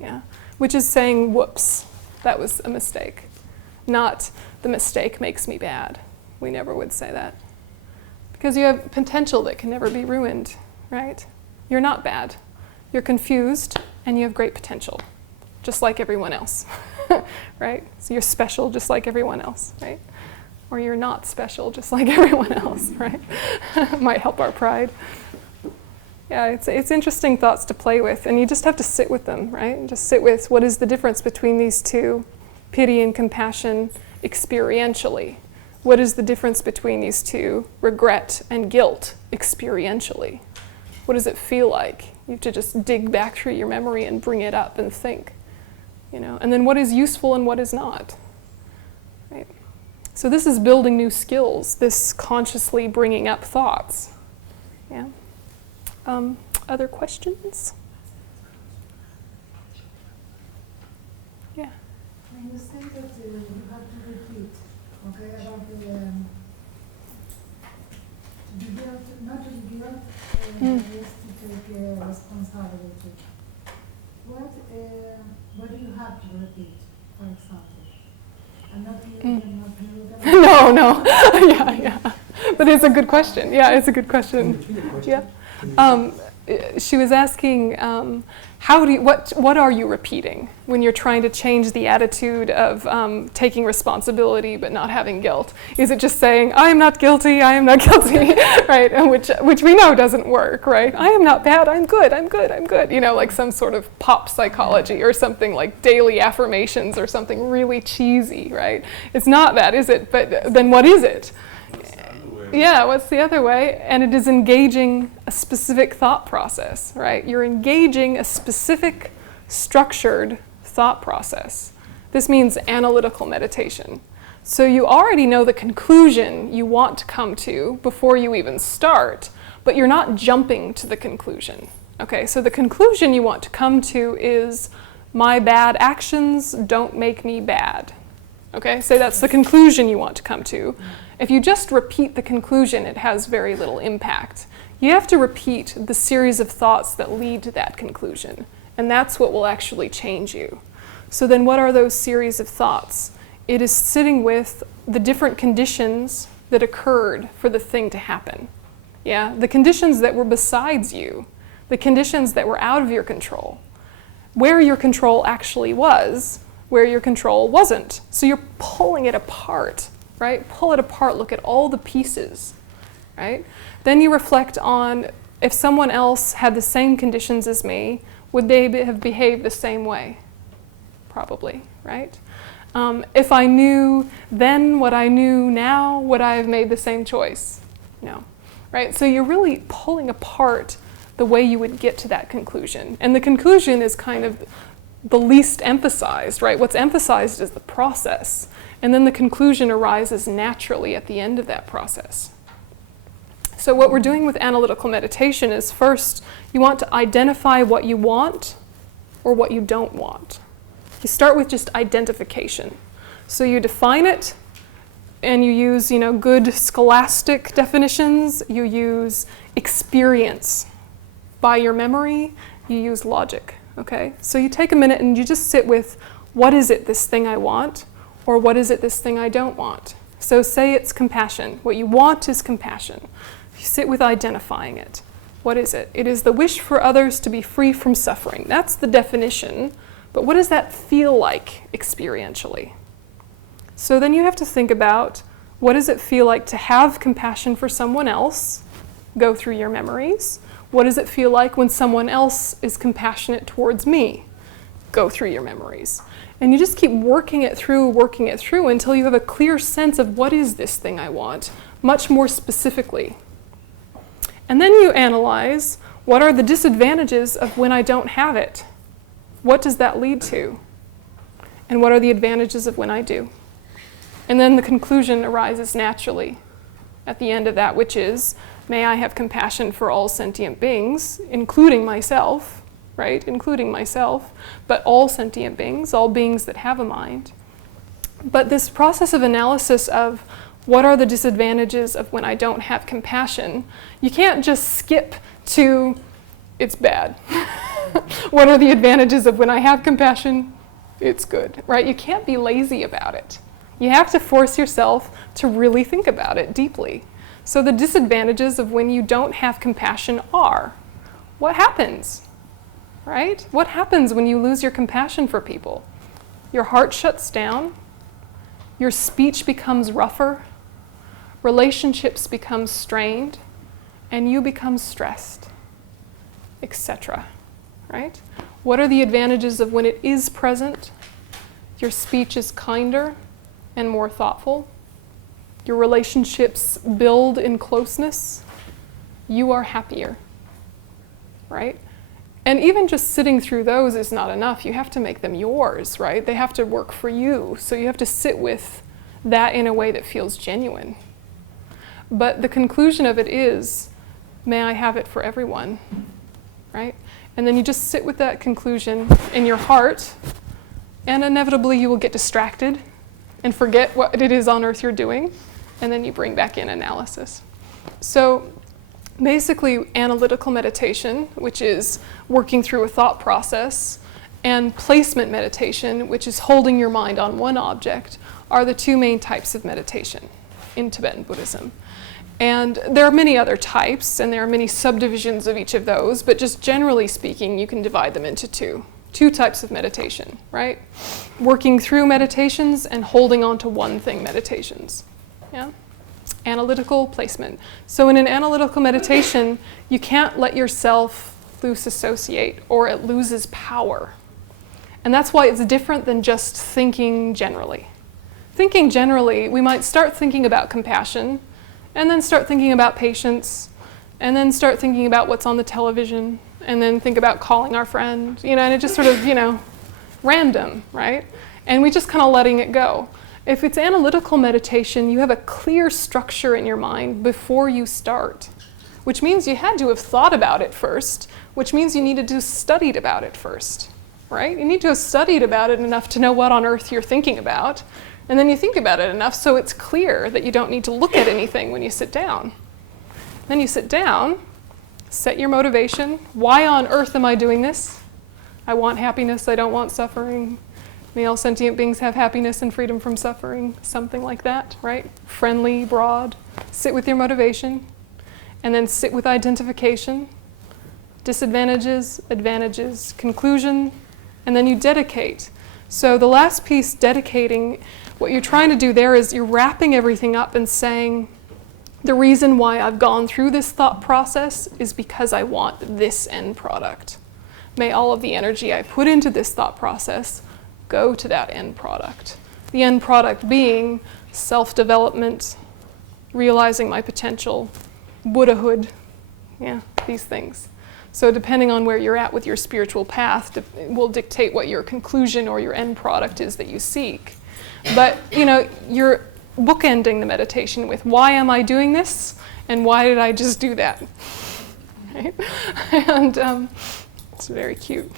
Yeah, which is saying, whoops, that was a mistake. Not the mistake makes me bad. We never would say that. Because you have potential that can never be ruined, right? You're not bad. You're confused and you have great potential, just like everyone else, right? So you're special just like everyone else, right? Or you're not special just like everyone else, right? Might help our pride. Yeah, it's interesting thoughts to play with, and you just have to sit with them, right? And just sit with what is the difference between these two, pity and compassion, experientially. What is the difference between these two, regret and guilt, experientially? What does it feel like? You have to just dig back through your memory and bring it up and think, you know. And then what is useful and what is not, right? So this is building new skills, this consciously bringing up thoughts. Yeah. Other questions? Yeah. When you say that you have to repeat, okay, about the guilt, not to be guilt, is to take responsibility. What do you have to repeat, for example? I'm not you, No. Yeah. But it's a good question. Yeah, it's a good question. Yeah. She was asking, what are you repeating when you're trying to change the attitude of taking responsibility but not having guilt? Is it just saying, I am not guilty, right? And which we know doesn't work, right? I am not bad, I'm good. You know, like some sort of pop psychology or something like daily affirmations or something really cheesy, right? It's not that, is it? But then what is it? Yeah, what's the other way? And it is engaging a specific thought process, right? You're engaging a specific structured thought process. This means analytical meditation. So you already know the conclusion you want to come to before you even start, but you're not jumping to the conclusion. Okay, so the conclusion you want to come to is, my bad actions don't make me bad. Okay, so that's the conclusion you want to come to. If you just repeat the conclusion, it has very little impact. You have to repeat the series of thoughts that lead to that conclusion, and that's what will actually change you. So then what are those series of thoughts? It is sitting with the different conditions that occurred for the thing to happen. Yeah, the conditions that were besides you, the conditions that were out of your control, where your control actually was, where your control wasn't. So you're pulling it apart, right? Pull it apart, look at all the pieces, right? Then you reflect on, if someone else had the same conditions as me, would they have behaved the same way? Probably, right? If I knew then what I knew now, would I have made the same choice? No, right? So you're really pulling apart the way you would get to that conclusion. And the conclusion is kind of the least emphasized, right? What's emphasized is the process. And then the conclusion arises naturally at the end of that process. So what we're doing with analytical meditation is, first, you want to identify what you want or what you don't want. You start with just identification. So you define it, and you use, good scholastic definitions. You use experience by your memory. You use logic. Okay, so you take a minute and you just sit with, what is it, this thing I want, or what is it, this thing I don't want? So say it's compassion. What you want is compassion. You sit with identifying it. What is it? It is the wish for others to be free from suffering. That's the definition, but what does that feel like experientially? So then you have to think about, what does it feel like to have compassion for someone else? Go through your memories. What does it feel like when someone else is compassionate towards me? Go through your memories. And you just keep working it through until you have a clear sense of what is this thing I want, much more specifically. And then you analyze, what are the disadvantages of when I don't have it? What does that lead to? And what are the advantages of when I do? And then the conclusion arises naturally at the end of that, which is, may I have compassion for all sentient beings, including myself, right? Including myself, but all sentient beings, all beings that have a mind. But this process of analysis of what are the disadvantages of when I don't have compassion, you can't just skip to, it's bad. What are the advantages of when I have compassion? It's good, right? You can't be lazy about it. You have to force yourself to really think about it deeply. So the disadvantages of when you don't have compassion are, what happens, right? What happens when you lose your compassion for people? Your heart shuts down, your speech becomes rougher, relationships become strained, and you become stressed, etc., right? What are the advantages of when it is present? Your speech is kinder and more thoughtful. Your relationships build in closeness. You are happier, right? And even just sitting through those is not enough. You have to make them yours, right? They have to work for you. So you have to sit with that in a way that feels genuine. But the conclusion of it is, may I have it for everyone, right? And then you just sit with that conclusion in your heart, and inevitably you will get distracted and forget what it is on earth you're doing, and then you bring back in analysis. So basically, analytical meditation, which is working through a thought process, and placement meditation, which is holding your mind on one object, are the two main types of meditation in Tibetan Buddhism. And there are many other types, and there are many subdivisions of each of those, but just generally speaking, you can divide them into two types of meditation, right? Working through meditations and holding on to one thing meditations, yeah? Analytical placement. So in an analytical meditation, you can't let yourself loose associate, or it loses power. And that's why it's different than just thinking generally. Thinking generally, we might start thinking about compassion, and then start thinking about patience, and then start thinking about what's on the television, and then think about calling our friend, and it just sort of, random, right? And we just kind of letting it go. If it's analytical meditation, you have a clear structure in your mind before you start, which means you had to have thought about it first, which means you needed to have studied about it first, right? You need to have studied about it enough to know what on earth you're thinking about, and then you think about it enough so it's clear that you don't need to look at anything when you sit down. Then you sit down, set your motivation. Why on earth am I doing this? I want happiness, I don't want suffering. May all sentient beings have happiness and freedom from suffering, something like that, right? Friendly, broad. Sit with your motivation, and then sit with identification, disadvantages, advantages, conclusion, and then you dedicate. So the last piece, dedicating, what you're trying to do there is you're wrapping everything up and saying, the reason why I've gone through this thought process is because I want this end product. May all of the energy I put into this thought process go to that end product. The end product being self-development, realizing my potential, Buddhahood, these things. So depending on where you're at with your spiritual path, it will dictate what your conclusion or your end product is that you seek. But you're bookending the meditation with, why am I doing this? And why did I just do that? Right? And it's very cute.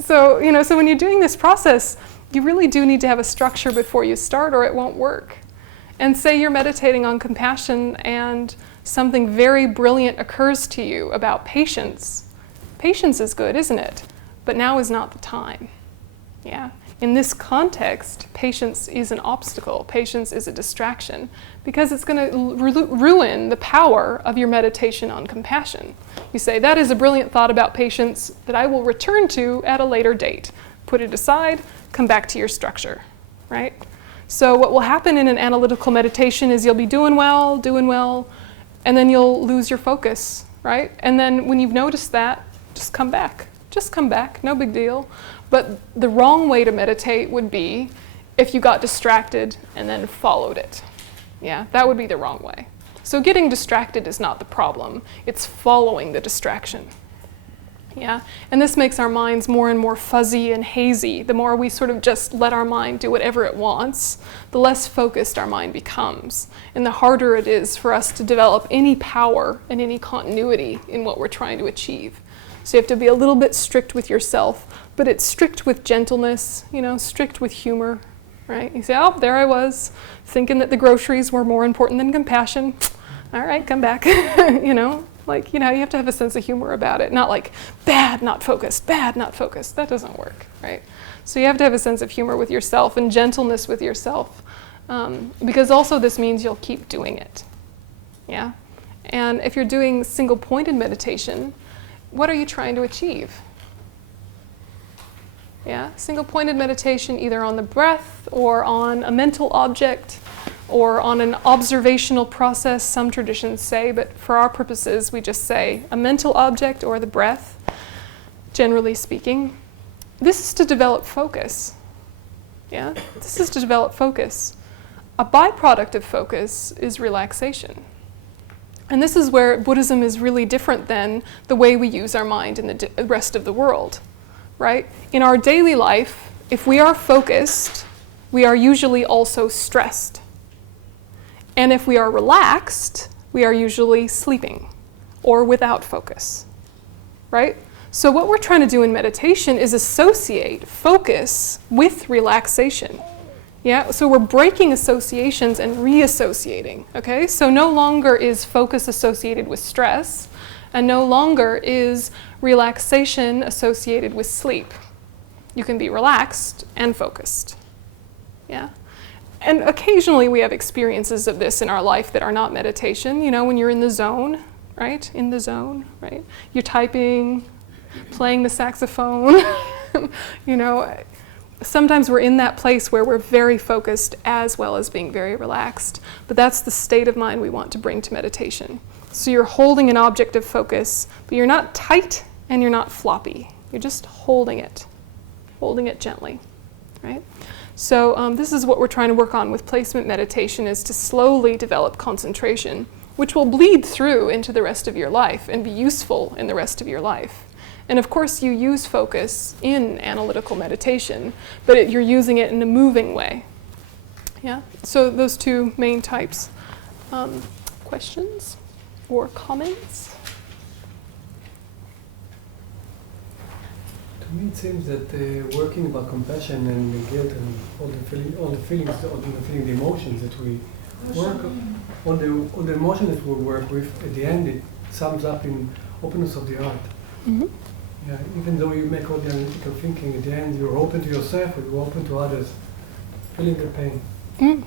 So when you're doing this process, you really do need to have a structure before you start, or it won't work. And say you're meditating on compassion and something very brilliant occurs to you about patience. Patience is good, isn't it? But now is not the time. Yeah. In this context, patience is an obstacle. Patience is a distraction because it's going to ruin the power of your meditation on compassion. You say, that is a brilliant thought about patience that I will return to at a later date. put it aside, come back to your structure, right? So what will happen in an analytical meditation is you'll be doing well, and then you'll lose your focus, right? And then when you've noticed that, just come back. Just come back, no big deal. But the wrong way to meditate would be if you got distracted and then followed it. Yeah, that would be the wrong way. So getting distracted is not the problem. It's following the distraction. Yeah, and this makes our minds more and more fuzzy and hazy. The more we sort of just let our mind do whatever it wants, the less focused our mind becomes. And the harder it is for us to develop any power and any continuity in what we're trying to achieve. So you have to be a little bit strict with yourself, but it's strict with gentleness, strict with humor, right? You say, oh, there I was, thinking that the groceries were more important than compassion. All right, come back, you have to have a sense of humor about it. Not like, bad, not focused, bad, not focused. That doesn't work, right? So you have to have a sense of humor with yourself and gentleness with yourself, because also this means you'll keep doing it, yeah? And if you're doing single-pointed meditation, what are you trying to achieve? Yeah, single-pointed meditation either on the breath or on a mental object or on an observational process, some traditions say, but for our purposes, we just say a mental object or the breath, generally speaking. This is to develop focus. Yeah, this is to develop focus. A byproduct of focus is relaxation. And this is where Buddhism is really different than the way we use our mind in the rest of the world, right? In our daily life, if we are focused, we are usually also stressed. And if we are relaxed, we are usually sleeping or without focus, right? So what we're trying to do in meditation is associate focus with relaxation. Yeah, so we're breaking associations and reassociating, okay? So no longer is focus associated with stress, and no longer is relaxation associated with sleep. You can be relaxed and focused, yeah? And occasionally we have experiences of this in our life that are not meditation, when you're in the zone, right? In the zone, right? You're typing, playing the saxophone, Sometimes we're in that place where we're very focused as well as being very relaxed. But that's the state of mind we want to bring to meditation. So you're holding an object of focus, but you're not tight and you're not floppy. You're just holding it gently, right? So this is what we're trying to work on with placement meditation, is to slowly develop concentration, which will bleed through into the rest of your life and be useful in the rest of your life. And of course you use focus in analytical meditation, but you're using it in a moving way. Yeah? So those two main types. Questions or comments? To me, it seems that working about compassion and the guilt and all the emotions that we work, all the emotions that we work with, at the end, it sums up in openness of the heart. Mm-hmm. Yeah, even though you make all the analytical thinking, at the end, you're open to yourself, and you're open to others, feeling their pain. Mm.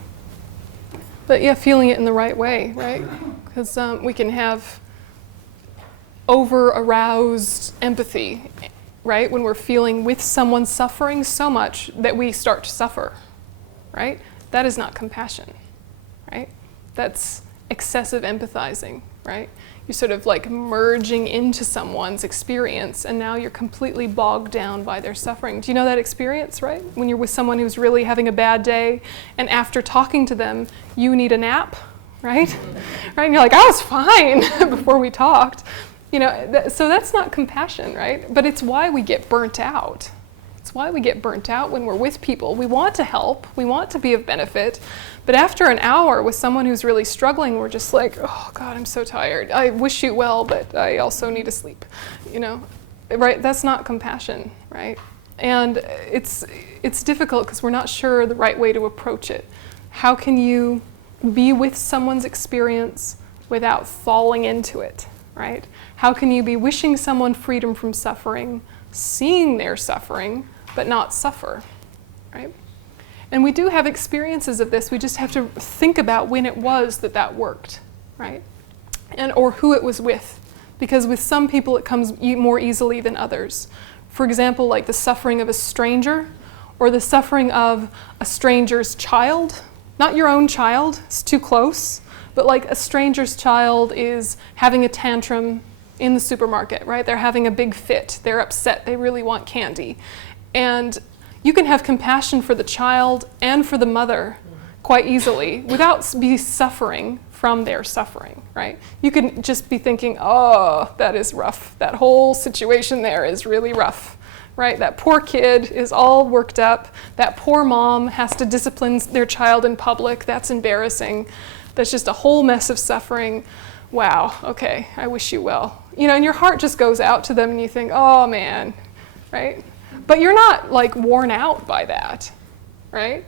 But yeah, feeling it in the right way, right? Because we can have over-aroused empathy, right? When we're feeling with someone suffering so much that we start to suffer, right? That is not compassion, right? That's excessive empathizing, right? You're sort of like merging into someone's experience, and now you're completely bogged down by their suffering. Do you know that experience, right? When you're with someone who's really having a bad day, and after talking to them, you need a nap, right? Right? And you're like, I was fine before we talked. So that's not compassion, right? But it's why we get burnt out. It's why we get burnt out when we're with people. We want to help, we want to be of benefit, but after an hour with someone who's really struggling, we're just like, oh God, I'm so tired. I wish you well, but I also need to sleep, right? That's not compassion, right? And it's difficult because we're not sure the right way to approach it. How can you be with someone's experience without falling into it, right? How can you be wishing someone freedom from suffering, seeing their suffering, but not suffer, right? And we do have experiences of this. We just have to think about when it was that worked, right? Or who it was with. Because with some people it comes more easily than others. For example, like the suffering of a stranger or the suffering of a stranger's child. Not your own child, it's too close, but like a stranger's child is having a tantrum in the supermarket, right? They're having a big fit, they're upset, they really want candy. And you can have compassion for the child and for the mother quite easily without be suffering from their suffering, right? You can just be thinking, oh, that is rough. That whole situation there is really rough, right? That poor kid is all worked up. That poor mom has to discipline their child in public. That's embarrassing. That's just a whole mess of suffering. Wow, okay, I wish you well. You know, and your heart just goes out to them and you think, oh man, right? But you're not like worn out by that, right?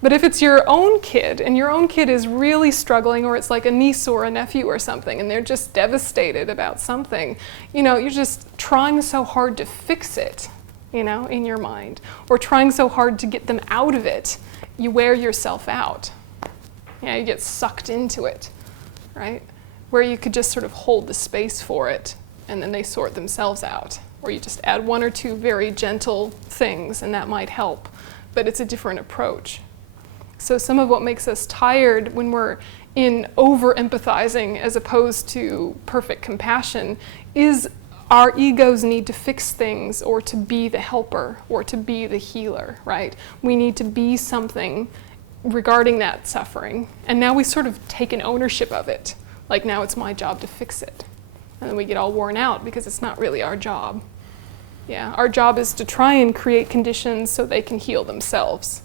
But if it's your own kid and your own kid is really struggling, or it's like a niece or a nephew or something and they're just devastated about something, you know, you're just trying so hard to fix it, you know, in your mind, or trying so hard to get them out of it, you wear yourself out. Yeah, you get sucked into it, right? Where you could just sort of hold the space for it and then they sort themselves out. Or you just add one or two very gentle things and that might help, but it's a different approach. So some of what makes us tired when we're in over-empathizing as opposed to perfect compassion is our egos need to fix things or to be the helper or to be the healer, right? We need to be something regarding that suffering. And now we sort of take an ownership of it. Like now it's my job to fix it. And then we get all worn out because it's not really our job. Yeah, our job is to try and create conditions so they can heal themselves,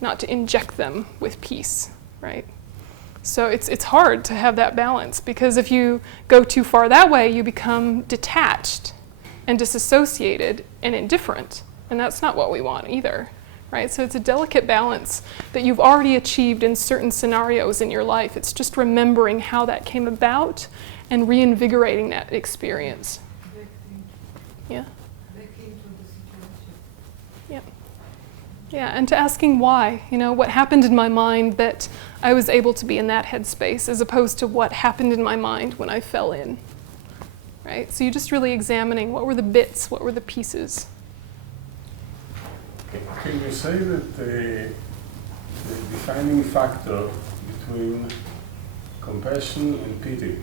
not to inject them with peace, right? So it's hard to have that balance because if you go too far that way, you become detached and disassociated and indifferent. And that's not what we want either, right? So it's a delicate balance that you've already achieved in certain scenarios in your life. It's just remembering how that came about and reinvigorating that experience. Yeah. Yep. Yeah, and to asking why, you know, what happened in my mind that I was able to be in that headspace as opposed to what happened in my mind when I fell in, right? So you're just really examining what were the bits, what were the pieces. Can you say that the defining factor between compassion and pity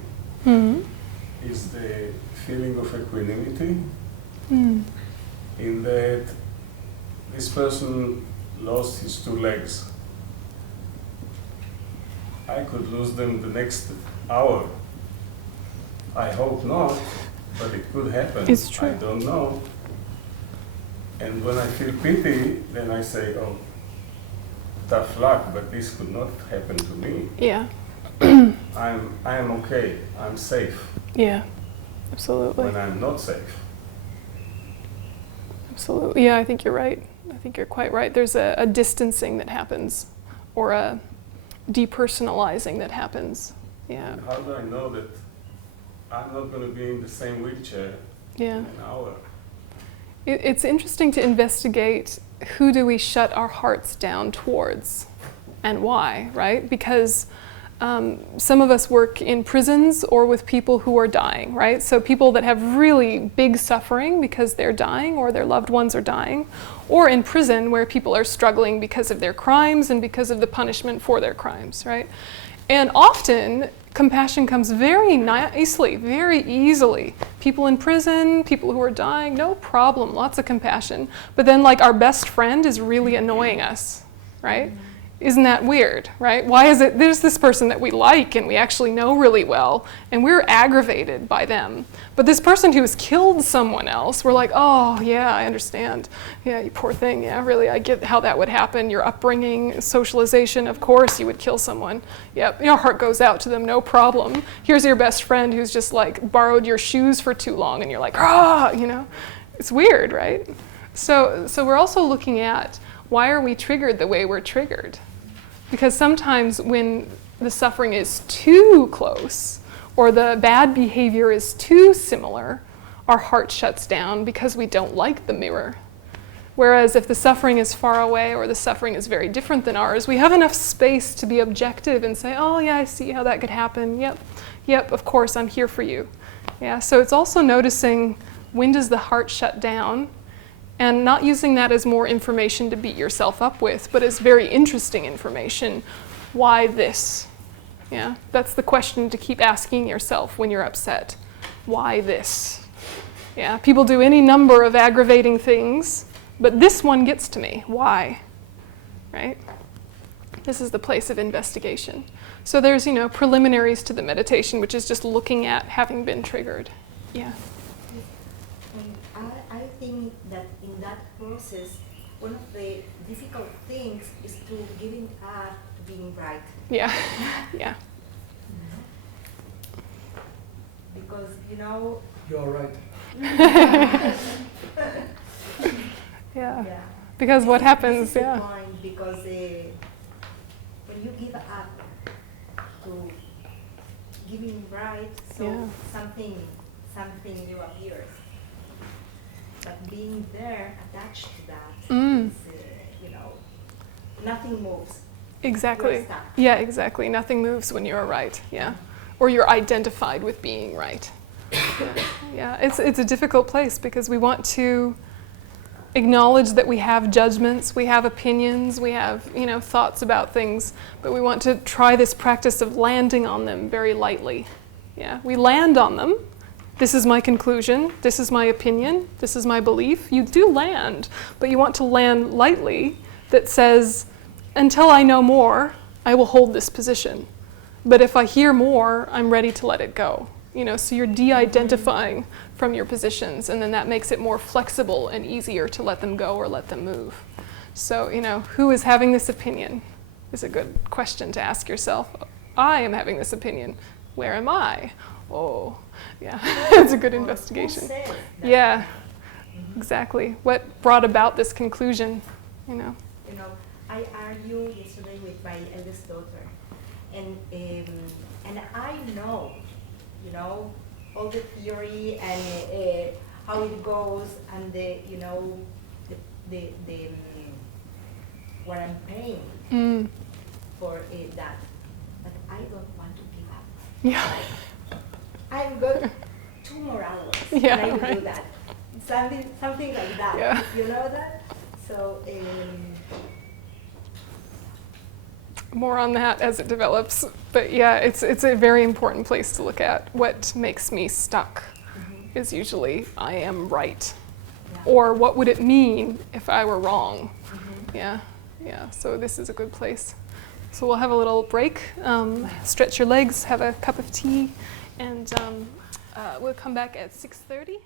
is the feeling of equanimity? In that this person lost his two legs. I could lose them the next hour. I hope not, but it could happen. It's true. I don't know. And when I feel pity, then I say, oh, tough luck, but this could not happen to me. Yeah. I am okay, I'm safe. Yeah, absolutely. When I'm not safe. Absolutely. Yeah, I think you're right. I think you're quite right. There's a distancing that happens or a depersonalizing that happens. Yeah. And how do I know that I'm not going to be in the same wheelchair in an hour? It's interesting to investigate who do we shut our hearts down towards and why, right? Because some of us work in prisons or with people who are dying, right? So people that have really big suffering because they're dying or their loved ones are dying, or in prison where people are struggling because of their crimes and because of the punishment for their crimes, right? And often compassion comes very nicely, very easily. People in prison, people who are dying, no problem, lots of compassion. But then like our best friend is really annoying us, right? Isn't that weird, right? Why is it, there's this person that we like and we actually know really well, and we're aggravated by them. But this person who has killed someone else, we're like, oh yeah, I understand. Yeah, you poor thing, yeah, really, I get how that would happen. Your upbringing, socialization, of course you would kill someone. Yep, your heart goes out to them, no problem. Here's your best friend who's just like borrowed your shoes for too long and you're like, ah, you know? It's weird, right? So we're also looking at why are we triggered the way we're triggered? Because sometimes when the suffering is too close or the bad behavior is too similar, our heart shuts down because we don't like the mirror. Whereas if the suffering is far away or the suffering is very different than ours, we have enough space to be objective and say, oh yeah, I see how that could happen. Yep, of course, I'm here for you. Yeah, so it's also noticing when does the heart shut down And not using that as more information to beat yourself up with, but as very interesting information. Why this? Yeah, that's the question to keep asking yourself when you're upset. Why this? Yeah, people do any number of aggravating things, but this one gets to me. Why? Right? This is the place of investigation. So there's, preliminaries to the meditation, which is just looking at having been triggered. Yeah. I think that in that process, one of the difficult things is to giving up to being right. Yeah. Yeah. Because, You're right. Yeah. Because what happens, this is the yeah. point, because when you give up to giving right, so Yeah. something new appears. But being there, attached to that, Mm. is, nothing moves. Exactly. You're stuck. Yeah, exactly. Nothing moves when you're right. Yeah. Or you're identified with being right. Yeah. It's a difficult place because we want to acknowledge that we have judgments, we have opinions, we have, thoughts about things, but we want to try this practice of landing on them very lightly. Yeah. We land on them. This is my conclusion, this is my opinion, this is my belief. You do land, but you want to land lightly that says, until I know more, I will hold this position. But if I hear more, I'm ready to let it go. So you're de-identifying from your positions, and then that makes it more flexible and easier to let them go or let them move. So, who is having this opinion is a good question to ask yourself. I am having this opinion. Where am I? Oh, yeah, it's a good investigation. Who says that? Yeah, exactly. What brought about this conclusion, I argued yesterday with my eldest daughter, and I know, all the theory and how it goes, and the what I'm paying for that, but I don't want to give up. Yeah. I'm good 2 more hours, Yeah, and I will right. do that. Something like that. Yeah. You know that? So. More on that as it develops. But yeah, it's a very important place to look at. What makes me stuck is usually I am right. Yeah. Or what would it mean if I were wrong? Yeah. So this is a good place. So we'll have a little break, stretch your legs, have a cup of tea, and we'll come back at 6:30.